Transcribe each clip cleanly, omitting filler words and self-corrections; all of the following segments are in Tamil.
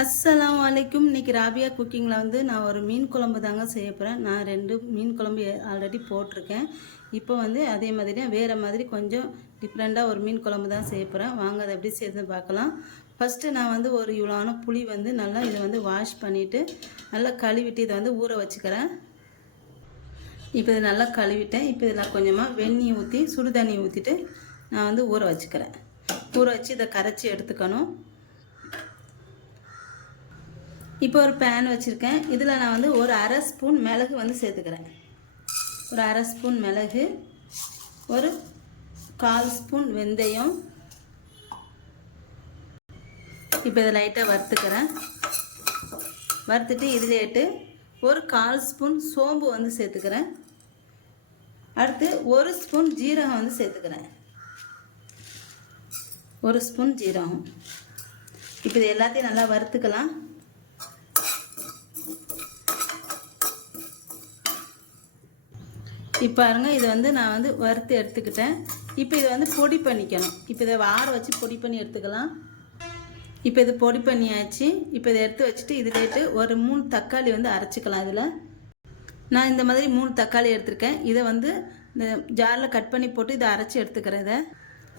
அஸ்ஸலாமு அலைக்கும். இன்றைக்கி ராபியா குக்கிங்கில் வந்து நான் ஒரு மீன் குழம்பு தாங்க செய்ய போகிறேன். நான் 2 மீன் குழம்பு ஆல்ரெடி போட்டிருக்கேன். இப்போ வந்து அதே மாதிரி வேறு மாதிரி கொஞ்சம் டிஃப்ரெண்ட்டாக ஒரு மீன் குழம்பு தான் செய்ய போகிறேன். வாங்க அதை எப்படி செய்யுதுன்னு பார்க்கலாம். ஃபஸ்ட்டு நான் வந்து ஒரு இவ்வளோன புளி வந்து நல்லா இதை வந்து வாஷ் பண்ணிவிட்டு நல்லா கழுவிட்டு இதை வந்து ஊற வச்சுக்கிறேன். இப்போ இதை நல்லா கழுவிட்டேன். இப்போ இதில் கொஞ்சமாக வெந்நீர் ஊற்றி சுடு தண்ணி ஊற்றிட்டு நான் வந்து ஊற வச்சுக்கிறேன். ஊற வச்சு இதை கரைச்சி எடுத்துக்கணும். இப்போ ஒரு பேன் வச்சுருக்கேன். இதில் நான் வந்து ஒரு அரை ஸ்பூன் மிளகு வந்து சேர்த்துக்கிறேன். ஒரு அரை ஸ்பூன் மிளகு, ஒரு 1/4 ஸ்பூன் வெந்தயம். இப்போ இதை லைட்டாக வறுத்துக்கிறேன். வறுத்துட்டு இதிலேட்டு ஒரு 1/4 ஸ்பூன் சோம்பு வந்து சேர்த்துக்கிறேன். அடுத்து 1 ஸ்பூன் ஜீரகம் வந்து சேர்த்துக்கிறேன். 1 ஸ்பூன் ஜீரகம். இப்போ இது எல்லாத்தையும் நல்லா வறுத்துக்கலாம். இப்போ பாருங்க, இது வந்து நான் வந்து வறுத்து எடுத்துக்கிட்டேன். இப்போ இதை வந்து பொடி பண்ணிக்கணும். இப்போ இதை ஆற வச்சு பொடி பண்ணி எடுத்துக்கலாம். இப்போ இது பொடி பண்ணியாச்சு. இப்போ இதை எடுத்து வச்சுட்டு இதிலேட்டு ஒரு 3 தக்காளி வந்து அரைச்சிக்கலாம். இதில் நான் இந்த மாதிரி 3 தக்காளி எடுத்துருக்கேன். இதை வந்து இந்த ஜாரில் கட் பண்ணி போட்டு இதை அரைச்சி எடுத்துக்கிறேன். இதை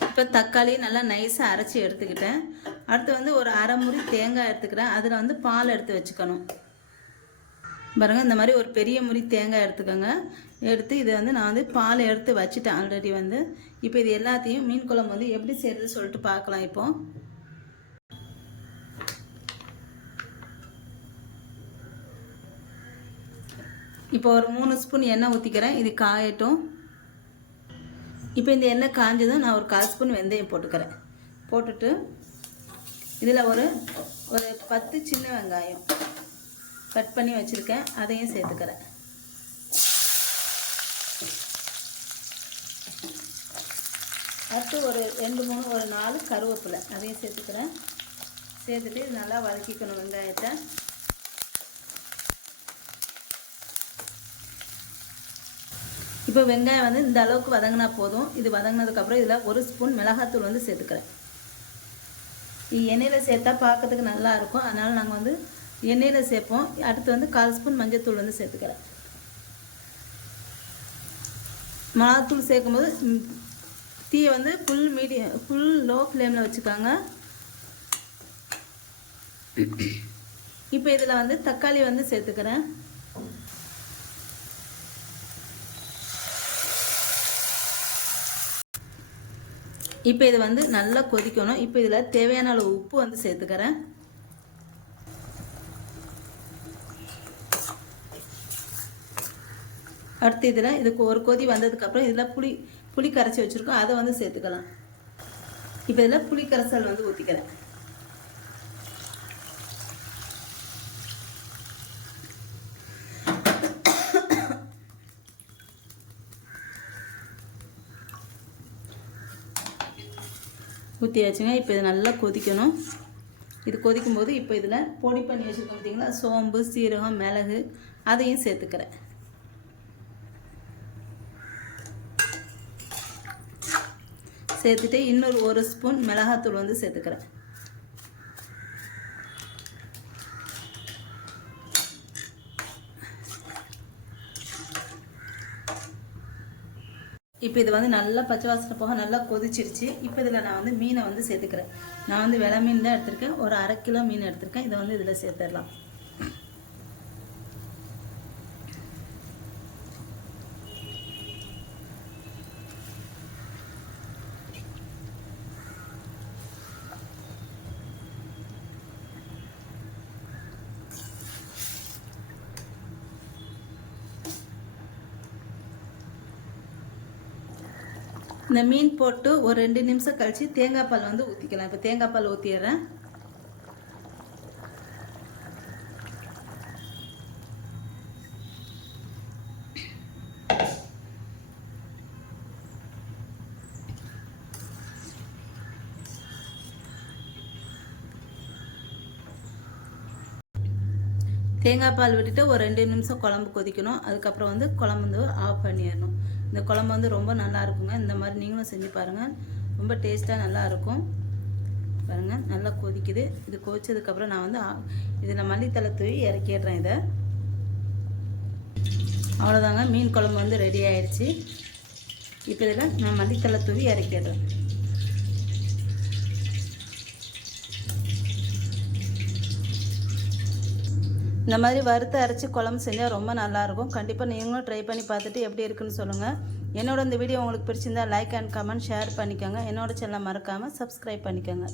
இப்போ தக்காளி நல்லா நைஸாக அரைச்சி எடுத்துக்கிட்டேன். அடுத்து வந்து ஒரு அரை முறி தேங்காய் எடுத்துக்கிறேன். அதில் வந்து பால் எடுத்து வச்சுக்கணும். பாருங்கள், இந்த மாதிரி ஒரு பெரிய முறி தேங்காய் எடுத்துக்கோங்க. எடுத்து இதை வந்து நான் வந்து பால் எடுத்து வச்சுட்டேன் ஆல்ரெடி வந்து. இப்போ இது எல்லாத்தையும் மீன் குழம்பு வந்து எப்படி செய்கிறது சொல்லிட்டு பார்க்கலாம். இப்போ ஒரு 3 ஸ்பூன் எண்ணெய் ஊற்றிக்கிறேன். இது காயட்டும். இப்போ இந்த எண்ணெய் காஞ்சதும் நான் ஒரு 1/4 ஸ்பூன் வெந்தயம் போட்டுக்கிறேன். போட்டுட்டு இதில் ஒரு 10 சின்ன வெங்காயம் கட் பண்ணி வச்சுருக்கேன், அதையும் சேர்த்துக்கிறேன். அடுத்து ஒரு 2, 3, ஒரு 4 கருவேப்பிலை அதையும் சேர்த்துக்கிறேன். சேர்த்துட்டு இது நல்லா வதக்கிக்கணும் வெங்காயத்தை. இப்போ வெங்காயம் வந்து இந்த அளவுக்கு வதங்கினா போதும். இது வதங்கினதுக்கப்புறம் இதில் 1 ஸ்பூன் மிளகாத்தூள் வந்து சேர்த்துக்கிறேன். எண்ணெயில் சேர்த்தா பார்க்கறதுக்கு நல்லா இருக்கும், அதனால் நாங்கள் வந்து எண்ணெயில் சேர்ப்போம். அடுத்து வந்து 1/4 ஸ்பூன் மஞ்சள் வந்து சேர்த்துக்கிறேன். மிளகாத்தூள் சேர்க்கும்போது தீயை வந்து ஃபுல் லோ ஃப்ளேமில் வச்சுக்காங்க. இப்போ இதில் வந்து தக்காளி வந்து சேர்த்துக்கிறேன். இப்போ இது வந்து நல்லா கொதிக்கணும். இப்போ இதில் தேவையான அளவு உப்பு வந்து சேர்த்துக்கிறேன். அடுத்து இதில் இதுக்கு ஒரு கொதி வந்ததுக்கப்புறம் இதில் புளி கரைச்சி வச்சுருக்கோம், அதை வந்து சேர்த்துக்கலாம். இப்போ இதில் புளி கரைசல் வந்து ஊற்றிக்கிறேன். ஊற்றியாச்சுங்க. இப்போ இது நல்லா கொதிக்கணும். இது கொதிக்கும்போது இப்போ இதில் பொடி பண்ணி வச்சுருக்கோம் பார்த்தீங்களா, சோம்பு, சீரகம், மிளகு, அதையும் சேர்த்துக்கிறேன். சேர்த்துட்டு இன்னொரு 1 ஸ்பூன் மிளகாத்தூள் வந்து சேர்த்துக்கிறேன். இப்போ இது வந்து நல்லா பச்சை வாசனை போக நல்லா கொதிச்சிருச்சு. இப்போ இதில் நான் வந்து மீனை வந்து சேர்த்துக்கிறேன். நான் வந்து வெலை மீன் தான் எடுத்திருக்கேன். ஒரு 1/2 கிலோ மீன் எடுத்திருக்கேன். இதை வந்து இதில் சேர்த்துடலாம். இந்த மீன் போட்டு ஒரு 2 நிமிஷம் கழித்து தேங்காய் பால் வந்து ஊற்றிக்கலாம். இப்போ தேங்காய் பால் ஊற்றிடுறேன். தேங்காய் பால் விட்டுட்டு ஒரு 2 நிமிஷம் குழம்பு கொதிக்கணும். அதுக்கப்புறம் வந்து குழம்பு வந்து ஆஃப் பண்ணிடணும். இந்த குழம்பு வந்து ரொம்ப நல்லா இருக்குங்க. இந்த மாதிரி நீங்களும் செஞ்சு பாருங்கள், ரொம்ப டேஸ்ட்டாக நல்லா இருக்கும். பாருங்கள் நல்லா கொதிக்குது. இது கொதிச்சதுக்கப்புறம் நான் வந்து இதில் மல்லித்தலை தூவி இறக்கிடுறேன். இதை அவ்வளோதாங்க, மீன் குழம்பு வந்து ரெடி ஆயிடுச்சு. இப்போ இதில் நான் மல்லித்தலை தூவி இறக்கிடுறேன். இந்த மாதிரி வறுத்து அரைச்சி குழம்பு செஞ்சால் ரொம்ப நல்லாயிருக்கும். கண்டிப்பாக நீங்களும் ட்ரை பண்ணி பார்த்துட்டு எப்படி இருக்குன்னு சொல்லுங்கள். என்னோட இந்த வீடியோ உங்களுக்கு பிடிச்சிருந்தா லைக் அண்ட் கமெண்ட் ஷேர் பண்ணிக்கோங்க. என்னோட சேனலை மறக்காமல் சப்ஸ்கிரைப் பண்ணிக்கோங்க.